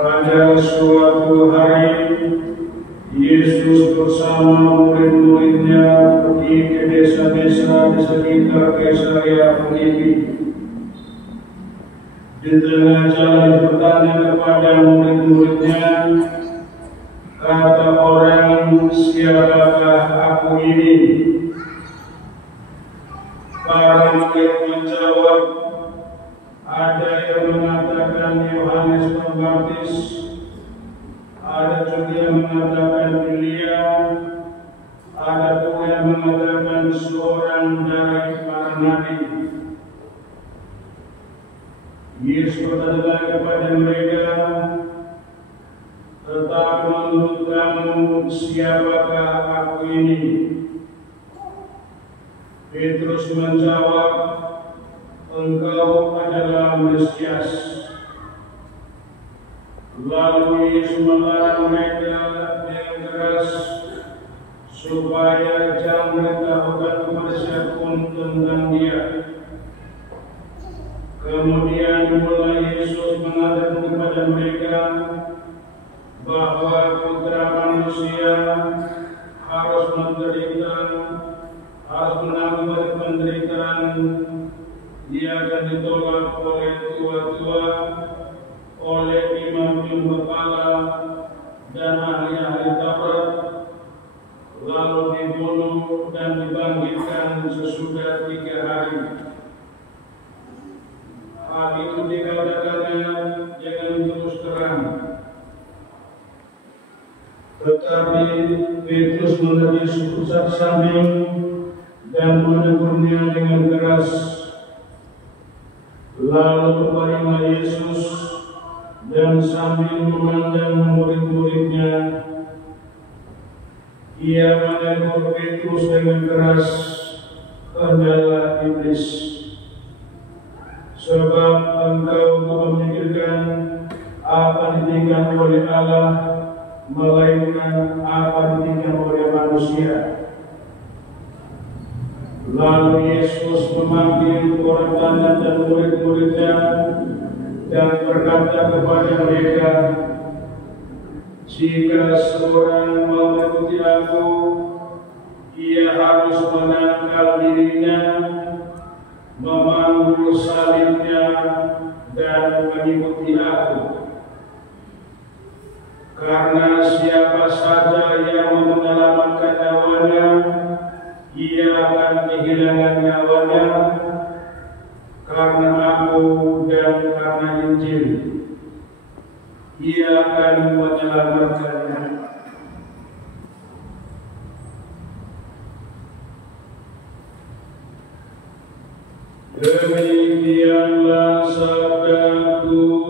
Pada suatu hari, Yesus bersama murid-muridnya pergi ke desa-desa di sekitar Kaisarea Filipi. Di tengah jalan bertanya kepada murid-muridnya, kata orang, siapakah aku ini? Para murid menjawab, ada yang mengatakan Yohanes Pembaptis, ada juga yang mengatakan Elia, ada pula yang mengatakan seorang dari para nabi. Yesus berkata kepada mereka, tetapi menurut kamu siapakah aku ini? Petrus menjawab, engkau adalah Mesias. Lalu Yesus melarang mereka dengan keras supaya jangan memberitahukan kepada siapapun tentang Dia. Kemudian mulai Yesus mengatakan kepada mereka bahwa Putra Manusia harus menderita, harus menanggung penderitaan. Dia akan ditolak oleh tua-tua, oleh imam-imam kepala dan ahli-ahli Taurat, lalu dibunuh dan dibangkitkan sesudah 3 hari. Hal itu dikatakannya dengan terus terang. Tetapi Petrus menarik pusat samping dan menegurnya dengan keras. Lalu berpalinglah Yesus dan sambil memandang murid-muridnya, Ia menegur Petrus dengan keras, "Hendaklah iblis, sebab engkau memikirkan apa ditinggalkan oleh Allah, melainkan apa ditinggalkan oleh manusia." Lalu Yesus memanggil orang banyak dan murid-muridnya dan berkata kepada mereka, "Jika seorang mau mengikuti aku, ia harus menangkal dirinya, memangku salibnya, dan mengikuti aku. Karena siapa saja yang mau menyelamatkan nyawanya, ia akan kehilangan nyawanya karena aku dan karena Injil. Ia akan menyelamatkannya." Demikianlah sabda Tuhan.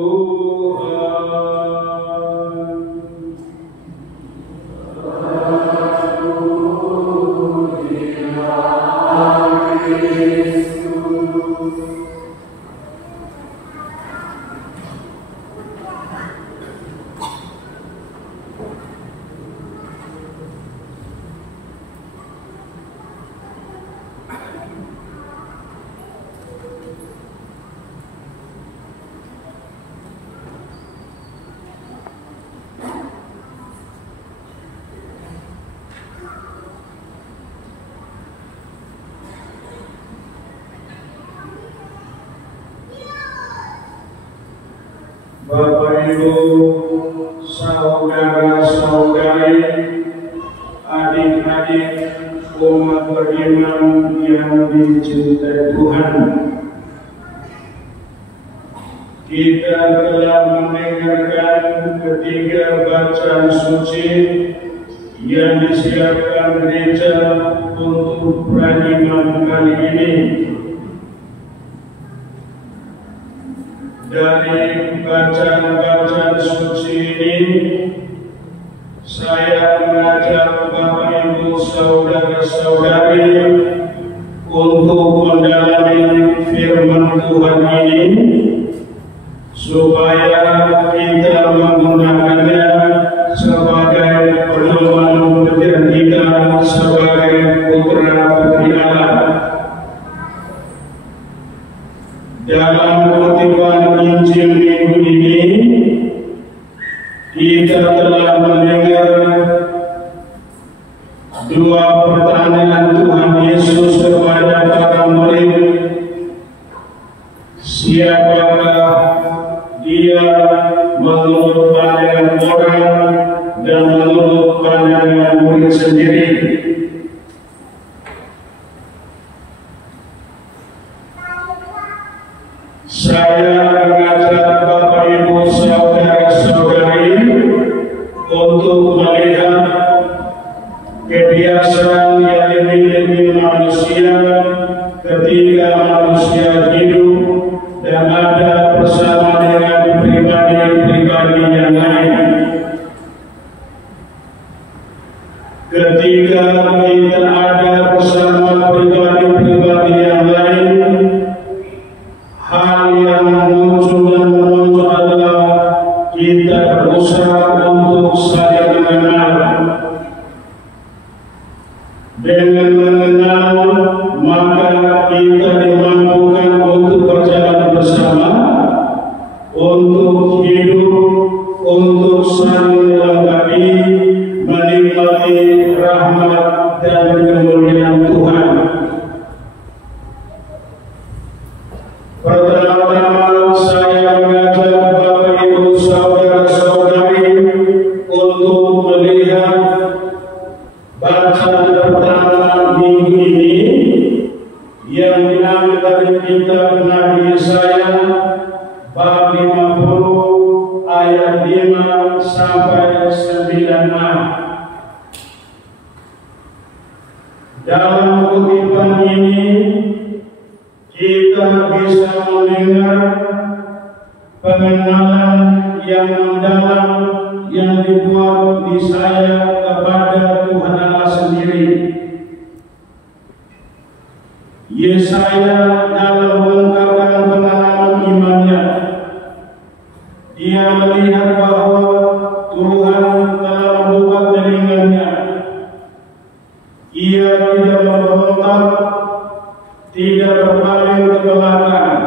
Ibu, saudara-saudari, adik-adik umat beriman yang dicintai Tuhan. Kita telah mendengarkan ketiga bacaan suci yang disiapkan gereja untuk perayaan kali ini. Dari bacaan-bacaan suci ini, saya mengajak Bapak Ibu saudara-saudari untuk mendalami firman Tuhan ini, supaya kita menggunakannya sebagai pedoman petir kita sebagai putra-putri Allah. Dalam khotbah Injil minggu ini, kita telah mendengar dua pertanyaan Tuhan Yesus kepada para murid. Siapakah Dia menurut pandangan orang dan menurut pandangan murid sendiri? Saya mengajak Bapak Ibu saudara-saudari untuk melihat kebiasaan yang dimiliki manusia ketika manusia hidup dan ada bersama dengan pribadi-pribadi yang lain. Ketika kita ada bersama pribadi-pribadi yang lain, hal yang muncul adalah kita berusaha untuk saling mengenal. Dengan mengenal, maka kita dimampukan untuk berjalan bersama, untuk hidup, untuk saling melengkapi, menikmati rahmat dan kemuliaan Tuhan. Pertama-tama saya mengajak Bapak Ibu saudara-saudari untuk melihat bacaan pertama minggu ini yang diambil dari kitab Nabi Yesaya bab 50 ayat 5 sampai 9a. Dalam kutipan ini kita bisa mendengar pengenalan yang mendalam yang dibuat di saya kepada Tuhan Allah sendiri. Yesaya dalam mengungkapkan pengalaman imannya, dia melihat bahwa Tuhan telah membuka telinganya. Ia tidak memberontak, tidak berpaling ke belakang.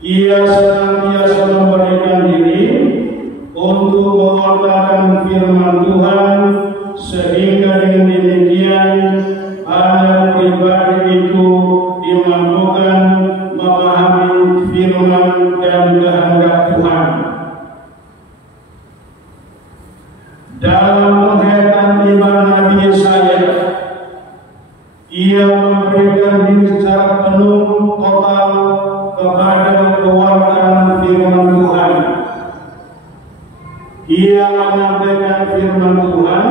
Ia senantiasa memberikan diri untuk mewartakan firman Tuhan, sehingga dengan demikian anak pribadi itu dimampukan memahami firman dan kehendak Tuhan. Dalam penghayatan iman Nabi Yesaya, ia memberikan diri secara penuh total kepada pewartaan firman Tuhan. Ia menyampaikan firman Tuhan,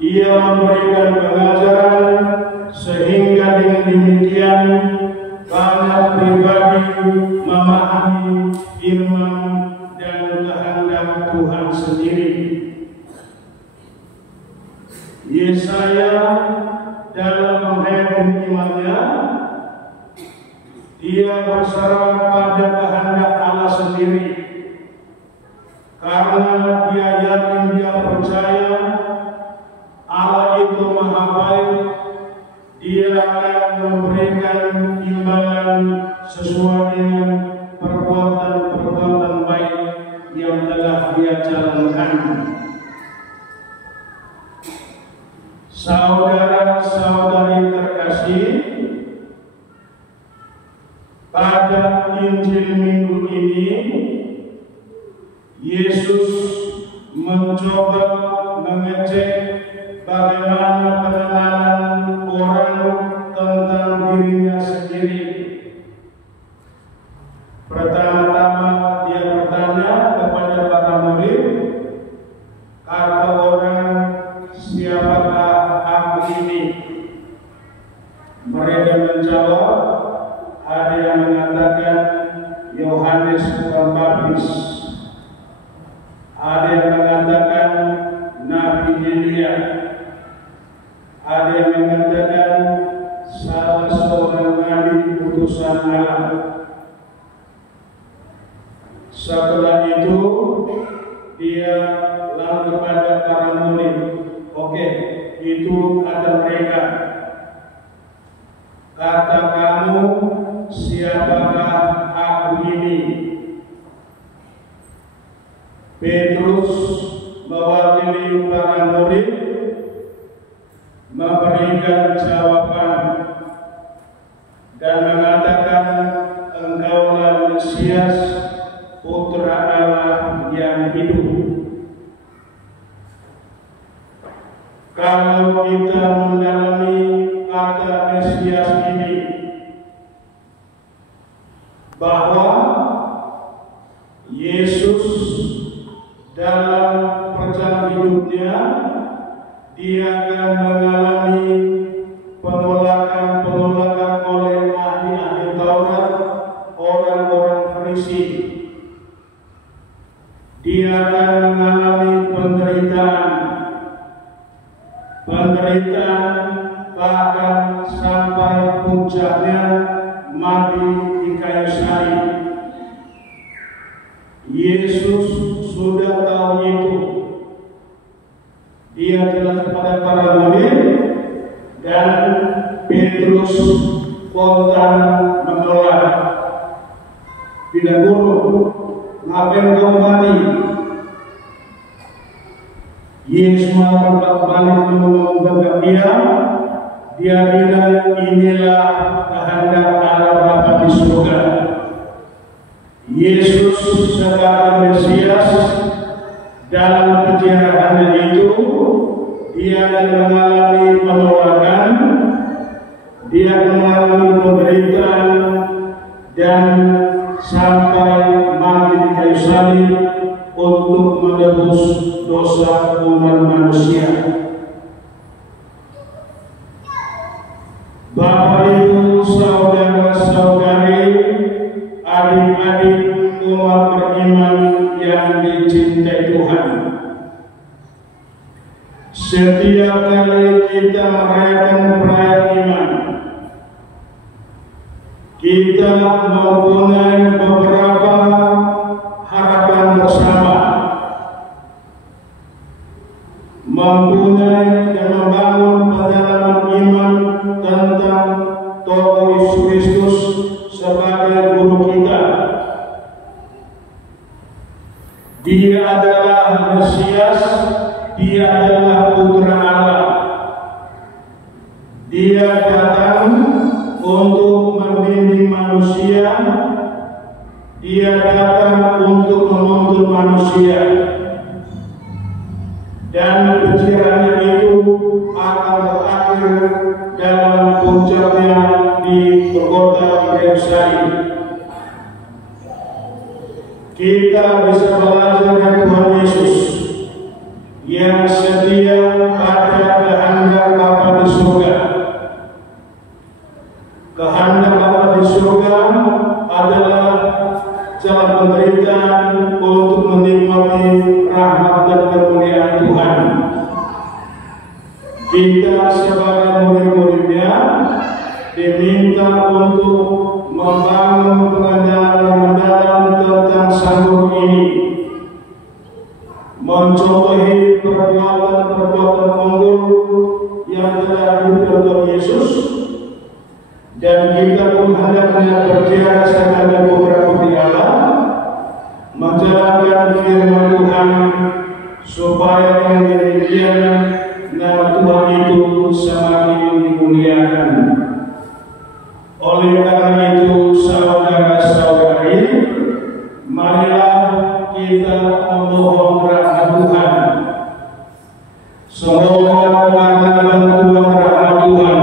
ia memberikan pengajaran, sehingga dengan demikian para pribadi memahami firman dan kehendak Tuhan sendiri. Yesaya dalam menghayati imannya, dia bersarang pada kehendak Allah sendiri, karena dia yakin, dia percaya Allah itu maha baik. Dia akan memberikan imbalan sesuai dengan perbuatan-perbuatan baik yang telah dia jalankan. Saudara-saudari terkasih, pada Injil minggu ini mencoba mengecek bagaimana pengenalan orang tentang dirinya sendiri. Pertama-tama dia bertanya kepada para murid, kata orang, siapakah aku ini? Mereka menjawab, ada yang mengatakan Yohanes Pembaptis, ada yang mengatakan Nabi Elia, ada yang mengatakan salah seorang nabi utusan Allah. Setelah itu dia lalu kepada para murid, oke, itu kata mereka, kata kamu siapakah aku ini? Petrus mewakili para murid memberikan jawaban dan mengatakan, engkaulah Mesias, Putra Allah yang hidup. Kalau kita mendalami kata Mesias ini, bahwa Yesus dalam perjalanan hidupnya dia akan mengalami penolakan oleh ahli-ahli Taurat, orang-orang Farisi. Dia akan mengalami penderitaan, bahkan sampai puncaknya mati di kayu salib. Yesus sudah tahu itu. Dia jelas kepada para murid dan Petrus spontan menolak. Tidak, guru, ngapain kau mati? Yesus malah balik mengungkapkan dia bilang, inilah kehendak Allah Bapa di surga. Yesus sebagai Mesias dalam perjalanannya itu dia akan mengalami penolakan, dia akan mengalami penderitaan dan sampai mati di kayu salib untuk menebus dosa umat manusia. Bapak Ibu, saudara-saudari, adik-adik umat beriman yang dicintai Tuhan, setiap kali kita merayakan perayaan iman, kita mempunyai beberapa harapan bersama, mempunyai dan membangun pendalaman iman tentang tokoh Yesus Kristus sebagai guru kita. Dia adalah Mesias, dia adalah Putra Allah. Dia datang untuk membimbing manusia, dia datang untuk menuntun manusia, dan pikirannya itu akan berakhir dalam puncaknya di kota Yerusalem. Kita bisa belajar dari Tuhan Yesus yang setia pada kehendak Bapa di surga. Kehendak Bapa di surga adalah jalan penderitaan untuk menikmati rahmat dan kemuliaan Tuhan. Kita sebagai murid-muridnya diminta untuk membangun pengenalan mendalam tentang Sang Guru ini, mencontohi perbuatan-perbuatan unggul yang telah dilakukan Yesus, dan kita pun hendaknya berjalan sebagai putra-putri Allah, menjalankan firman Tuhan supaya dengan demikian nama Tuhan itu semakin dimuliakan. Oleh karena itu, saudara-saudari, marilah kita memohon rahmat Tuhan Semoga karena bantuan rahmat Tuhan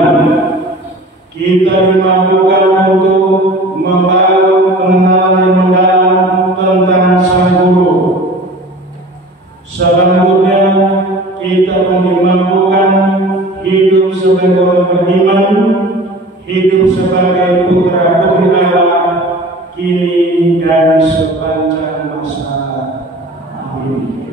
kita dimampukan untuk membangun pengenalan yang mendalam tentang Sang Guru. Selanjutnya kita pun dimampukan hidup sebagai orang beriman, hidup sebagai putra-putri Allah kini dan sepanjang masa. Amin.